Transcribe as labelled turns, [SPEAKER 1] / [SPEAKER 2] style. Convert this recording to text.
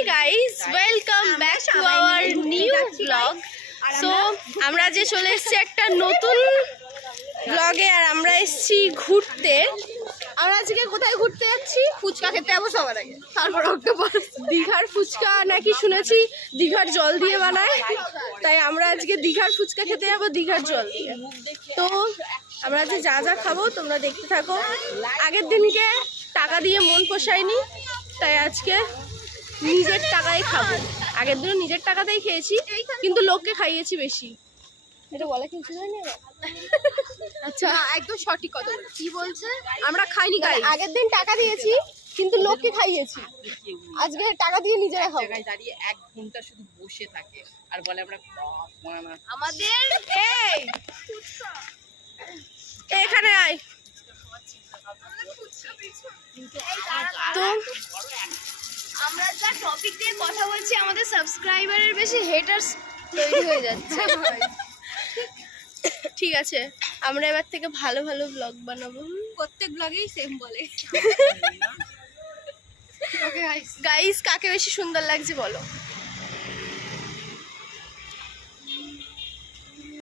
[SPEAKER 1] guys, welcome back to our new vlog. So আমরা যে চলে এসেছি একটা নতুন ব্লগে, আর আমরা এসেছি ঘুরতে। আমরা আজকে কোথায় ঘুরতে যাচ্ছি?
[SPEAKER 2] ফুচকা খেতে যাবো সবার আগে, তারপর অক্টোবর।
[SPEAKER 1] দীঘার ফুচকা নাকি শুনেছি দীঘার জল দিয়ে বানায়, তাই আমরা আজকে দীঘার ফুচকা খেতে যাবো দীঘার জল দিয়ে। তো আমরা আজকে যা যা খাবো তোমরা দেখতে থাকো। আগের দিনকে টাকা দিয়ে মন পোষায়নি, তাই আজকে নিজের টাকায় খাবো। আগের দিনও নিজের টাকাতেই খেয়েছি, কিন্তু লোককে খাইয়েছি বেশি। এটা বলা কি উচিত হয়নি?
[SPEAKER 2] আচ্ছা, একদম সঠিক কথা। কি বলছে?
[SPEAKER 1] আমরা খাইনি গাইস, আগের দিন টাকা দিয়েছি কিন্তু লোককে খাইয়েছি, আজকে টাকা দিয়ে নিজেরা খাবো।
[SPEAKER 3] জায়গায় দাঁড়িয়ে 1 ঘন্টা শুধু বসে থাকে আর বলে আমরা
[SPEAKER 2] আমাদের
[SPEAKER 1] এই এখানে আয়। তো
[SPEAKER 2] আমরা যা টপিক দিয়ে কথা বলছি, আমাদের সাবস্ক্রাইবারের বেশি হেটার্স তৈরি হয়ে যাচ্ছে।
[SPEAKER 1] ঠিক আছে, আমরা এবার থেকে ভালো ভালো ব্লগ বানাবো।
[SPEAKER 2] প্রত্যেক ব্লগেই সেম বলে। ওকে গাইস,
[SPEAKER 1] গাইস কাকে বেশি সুন্দর লাগছে বলো?